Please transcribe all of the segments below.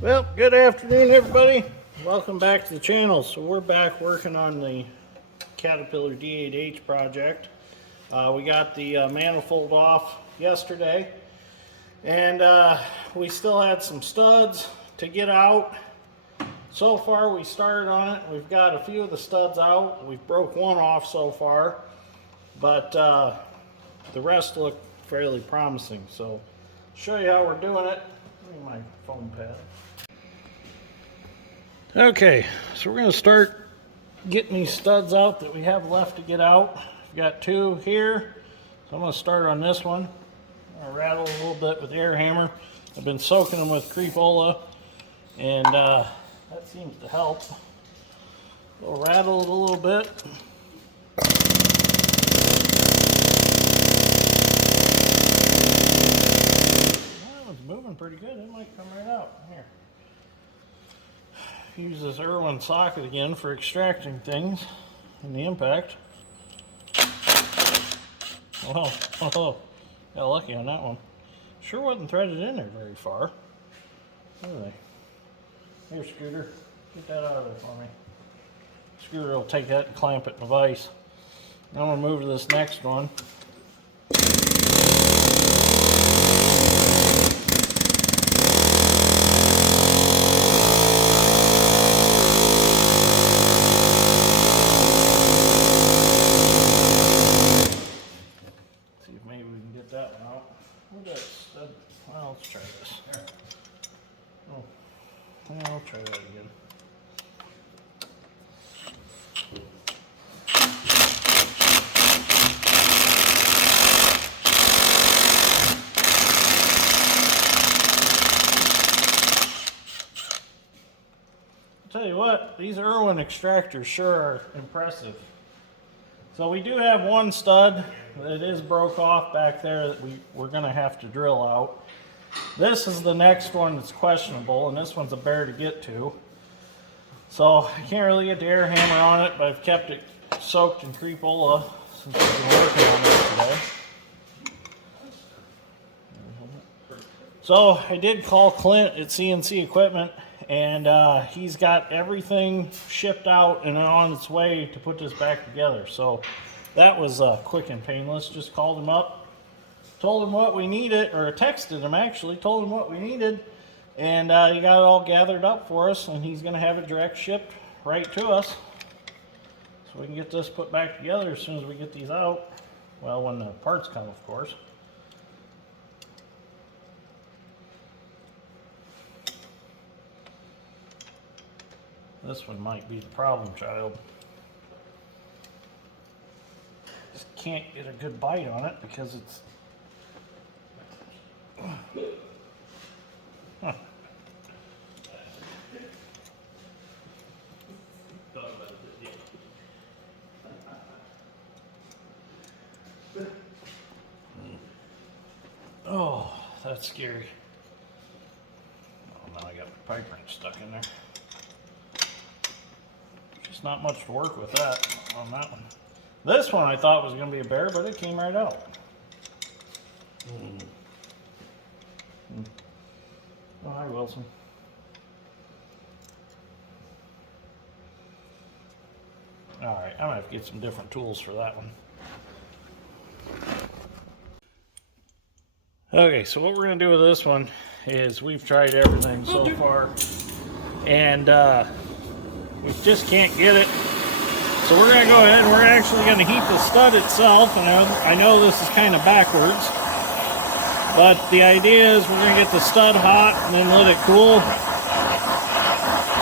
Well, good afternoon, everybody. Welcome back to the channel. So we're back working on the Caterpillar D8H project. We got the manifold off yesterday, and we still had some studs to get out. So far, we started on it. We've got a few of the studs out. We've broke one off so far, but the rest look fairly promising. So, show you how we're doing it. Give me my foam pad. Okay, so we're going to start getting these studs out that we have left to get out. We've got two here, so I'm going to start on this one. I'm going to rattle a little bit with the air hammer. I've been soaking them with Creepola, and that seems to help. We'll rattle it a little bit. That one's moving pretty good. It might come right out. Here. Use this Irwin socket again for extracting things in the impact. Well, oh, got lucky on that one. Sure wasn't threaded in there very far. Anyway, here, Scooter, get that out of there for me. Scooter will take that and clamp it in the vise. Now I'm gonna move to this next one. Well, let's try this. Oh, yeah, I'll try that again. I'll tell you what, these Irwin extractors sure are impressive. So we do have one stud that is broke off back there that we're going to have to drill out. This is the next one that's questionable, and this one's a bear to get to. So I can't really get the air hammer on it, but I've kept it soaked in Creepola since we've been working on it today. So I did call Clint at CNC Equipment, and he's got everything shipped out and on its way to put this back together. So that was quick and painless. Just called him up, told him what we needed, or texted him actually, told him what we needed, and he got it all gathered up for us, and he's going to have it direct shipped right to us so we can get this put back together as soon as we get these out. Well, when the parts come, of course. This one might be the problem child. Just can't get a good bite on it because it's huh. Oh, that's scary. Oh, now I got my pipe wrench stuck in there. Just not much to work with that on that one. This one I thought was going to be a bear, but it came right out. Oh, hi, Wilson. Alright, I'm going to have to get some different tools for that one. Okay, so what we're going to do with this one is we've tried everything so far, and we just can't get it. So we're going to go ahead and we're actually going to heat the stud itself, and I know this is kind of backwards. But the idea is we're going to get the stud hot and then let it cool.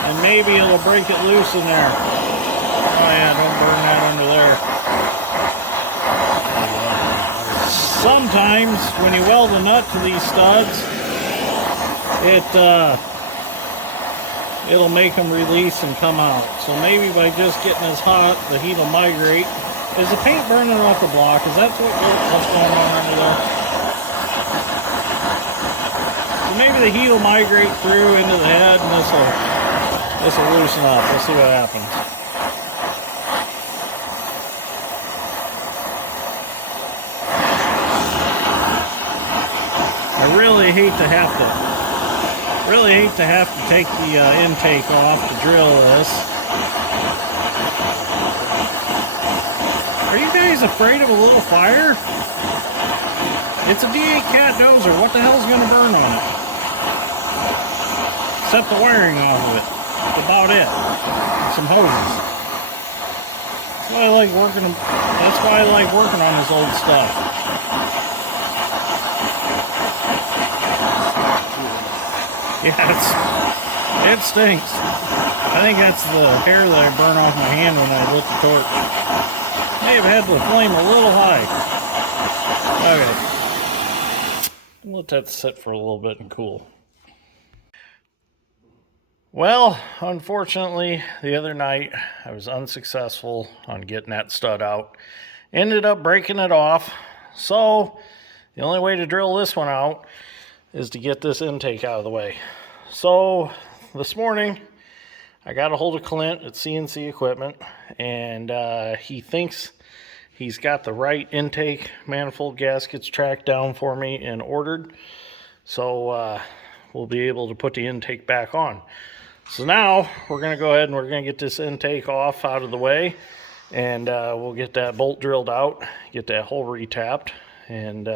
And maybe it'll break it loose in there. Oh yeah, don't burn that under there. Sometimes when you weld a nut to these studs, it'll make them release and come out. So maybe by just getting this hot, the heat will migrate. Is the paint burning off the block? Is that what's going on under there? Maybe the heat will migrate through into the head, and this will loosen up. We'll see what happens. I really hate to have to Really hate to have to take the intake off to drill this. Are you guys afraid of a little fire? It's a D8 cat dozer. What the hell's going to burn on it? Except the wiring off of it. That's about it. Some hoses. That's why I like working. That's why I like working on this old stuff. Yeah, it stinks. I think that's the hair that I burn off my hand when I lit the torch. May have had the flame a little high. Okay. Let that sit for a little bit and cool. Well, unfortunately, the other night I was unsuccessful on getting that stud out. Ended up breaking it off. So, the only way to drill this one out is to get this intake out of the way. So, this morning, I got a hold of Clint at CNC Equipment, and he thinks he's got the right intake manifold gaskets tracked down for me and ordered. So, we'll be able to put the intake back on. So now, we're going to go ahead and we're going to get this intake off out of the way, and we'll get that bolt drilled out, get that hole retapped, and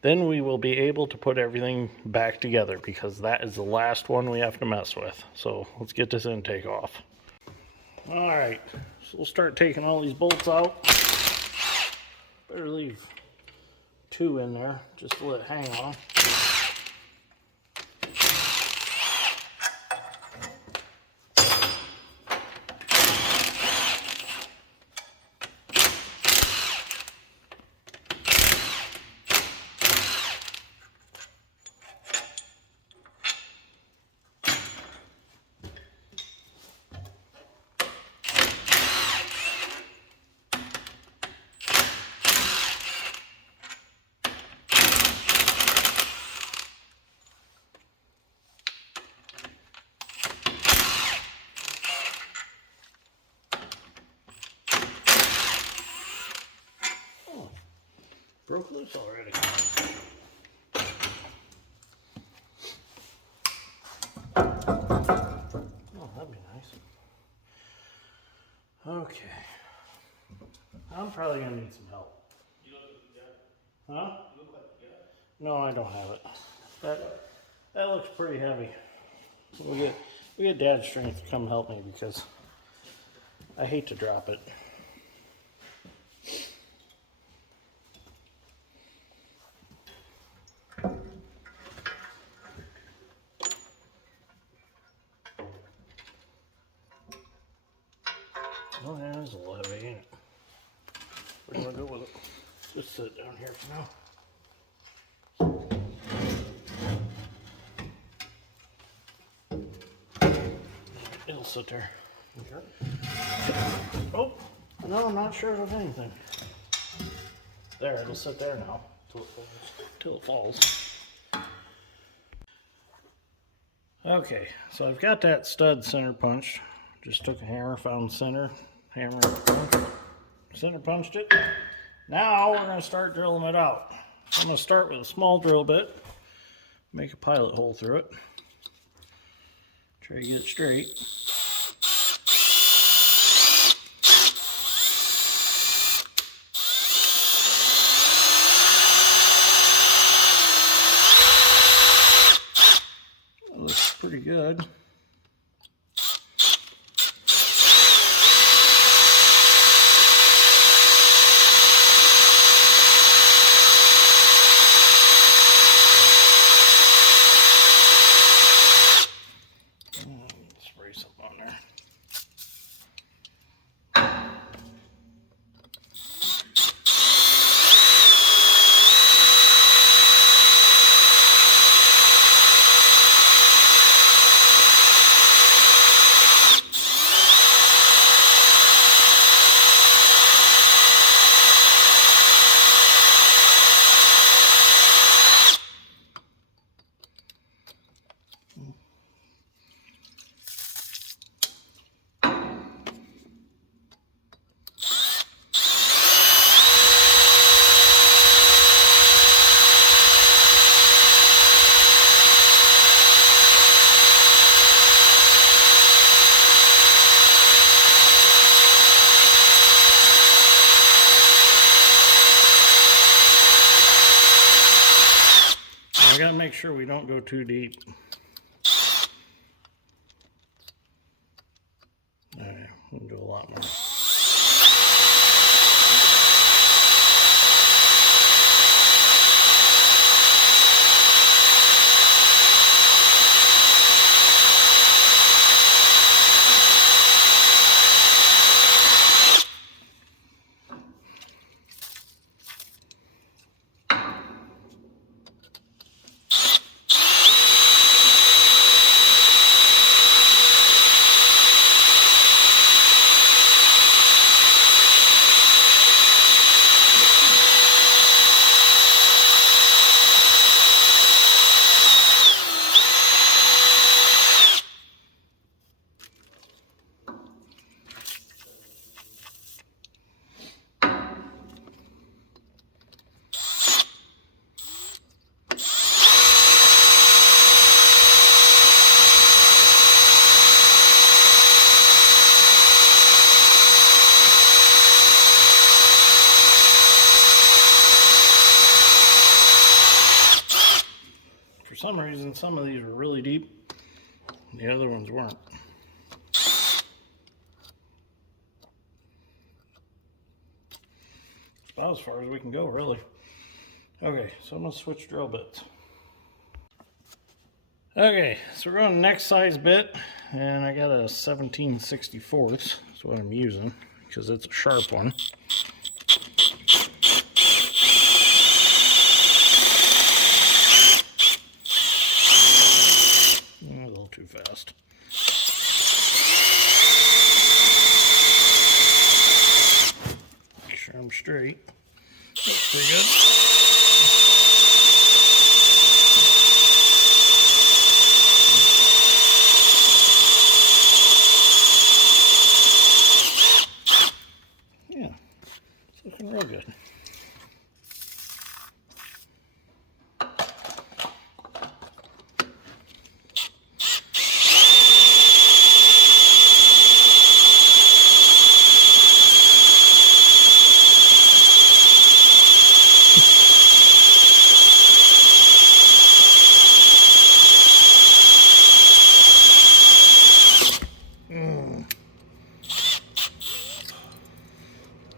then we will be able to put everything back together, because that is the last one we have to mess with. So let's get this intake off. All right, so we'll start taking all these bolts out. Better leave 2 in there just to let it hang on. Broke loose already. Oh, that'd be nice. Okay. I'm probably gonna need some help. Huh? No, I don't have it. That looks pretty heavy. We get Dad's strength to come help me, because I hate to drop it. Oh, yeah, it's a little heavy, ain't it? What do you want to do with it? Just sit down here for now. It'll sit there. You sure? Oh, no, I'm not sure of anything. There, it'll sit there now till it falls. Okay, so I've got that stud center punched. Just took a hammer, found center, hammer, center punched it. Now we're going to start drilling it out. I'm going to start with a small drill bit, make a pilot hole through it, try to get it straight. That looks pretty good. Spray something on there. sure we don't go too deep. Alright, we'll do a lot more. For some reason, some of these were really deep, the other ones weren't. It's about as far as we can go, really. Okay, so I'm going to switch drill bits. Okay, so we're going to the next size bit, and I got a 17/64. That's what I'm using, because it's a sharp one. A little too fast. Make sure I'm straight. That's pretty good. Yeah, it's looking real good.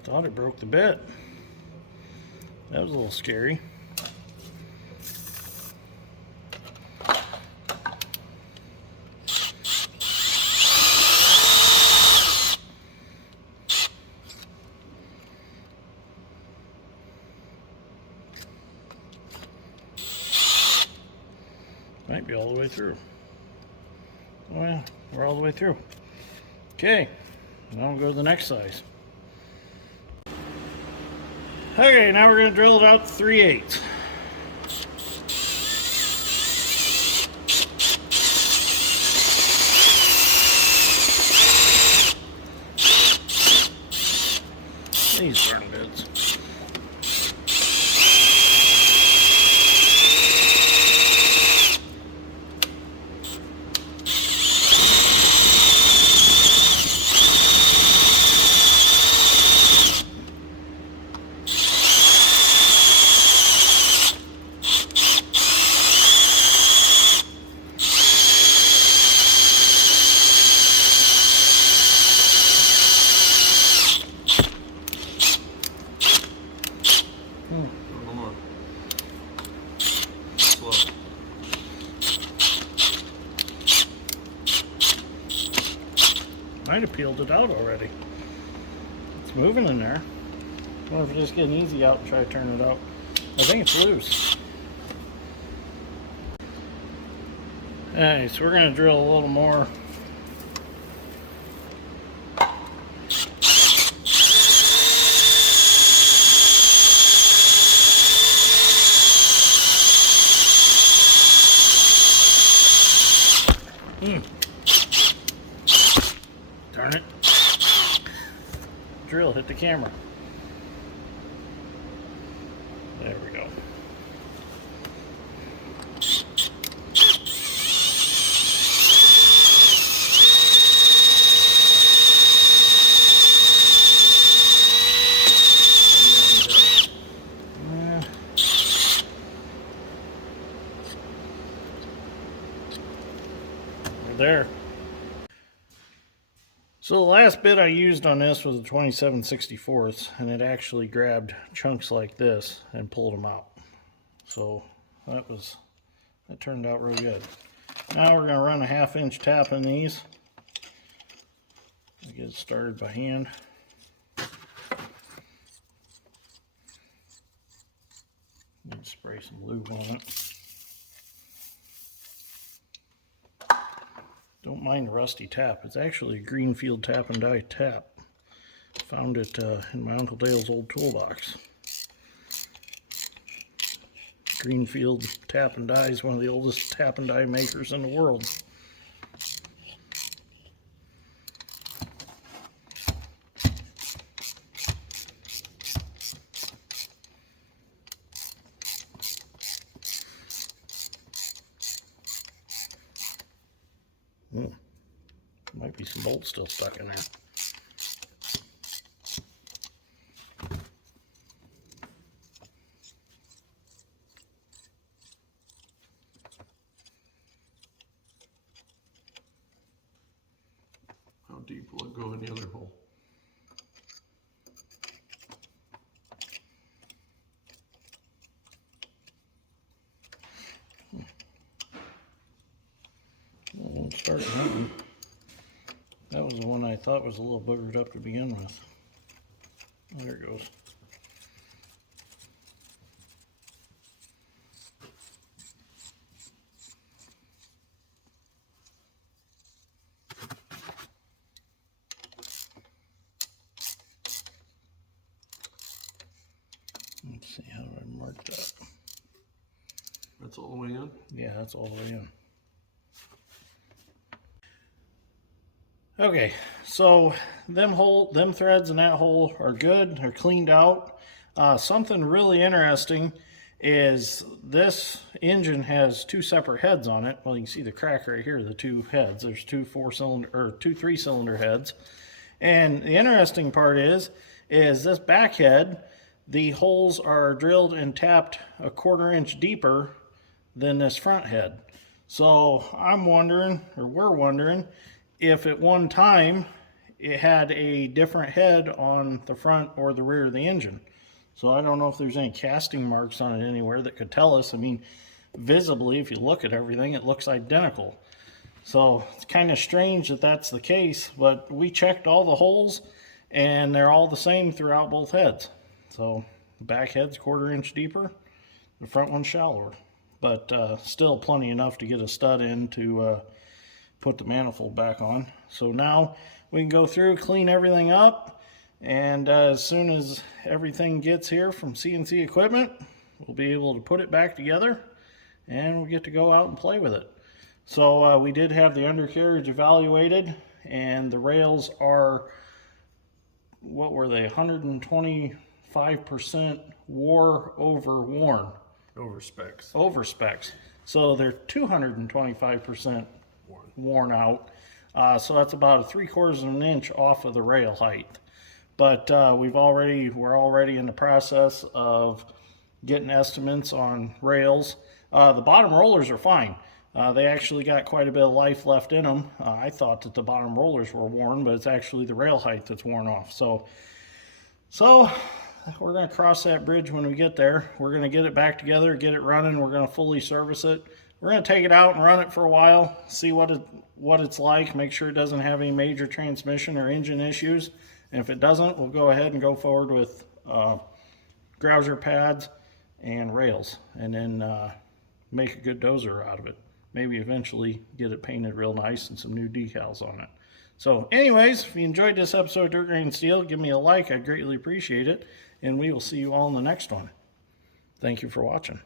Thought it broke the bit. That was a little scary. Might be all the way through. Oh yeah, we're all the way through. Okay, now we'll go to the next size. Okay, now we're going to drill it out to 3/8. These darn bits. Might have peeled it out already. It's moving in there. I wonder if I just get an easy out and try to turn it out. I think it's loose. Alright, so we're going to drill a little more. Darn it. Drill hit the camera. There we go. there. So the last bit I used on this was a 27/64, and it actually grabbed chunks like this and pulled them out. So that turned out real good. Now we're going to run a 1/2 inch tap in these. Get it started by hand. Need to spray some lube on it. Don't mind the rusty tap. It's actually a Greenfield Tap and Die tap. Found it in my Uncle Dale's old toolbox. Greenfield Tap and Die is one of the oldest tap and die makers in the world. Might be some bolts still stuck in there. How deep will it go in the other hole? We'll start that one. That was the one I thought was a little boogered up to begin with. Oh, there it goes. Let's see, how do I mark that? That's all the way in? Yeah, that's all the way in. Okay, so them threads in that hole are good. They're cleaned out. Something really interesting is this engine has two separate heads on it. Well, you can see the crack right here, the two heads. There's two 3-cylinder heads. And the interesting part is this back head, the holes are drilled and tapped 1/4 inch deeper than this front head. So I'm wondering, or we're wondering, if at one time it had a different head on the front or the rear of the engine. So I don't know if there's any casting marks on it anywhere that could tell us. I mean, visibly, if you look at everything, it looks identical. So it's kind of strange that that's the case, but we checked all the holes and they're all the same throughout both heads. So the back head's 1/4 inch deeper, the front one's shallower, but still plenty enough to get a stud in to put the manifold back on. So now we can go through, clean everything up, and as soon as everything gets here from CNC Equipment, we'll be able to put it back together and we'll get to go out and play with it. So we did have the undercarriage evaluated, and the rails are, what were they, 125% wore over worn. Over specs. Over specs. So they're 225% worn out. So that's about 3/4 of an inch off of the rail height. But we're already in the process of getting estimates on rails. The bottom rollers are fine. They actually got quite a bit of life left in them. I thought that the bottom rollers were worn, but it's actually the rail height that's worn off. So we're going to cross that bridge when we get there. We're going to get it back together, get it running. We're going to fully service it. We're going to take it out and run it for a while, see what it's like, make sure it doesn't have any major transmission or engine issues. And if it doesn't, we'll go ahead and go forward with grouser pads and rails, and then make a good dozer out of it. Maybe eventually get it painted real nice and some new decals on it. So anyways, if you enjoyed this episode of Dirt Grain Steel, give me a like. I'd greatly appreciate it. And we will see you all in the next one. Thank you for watching.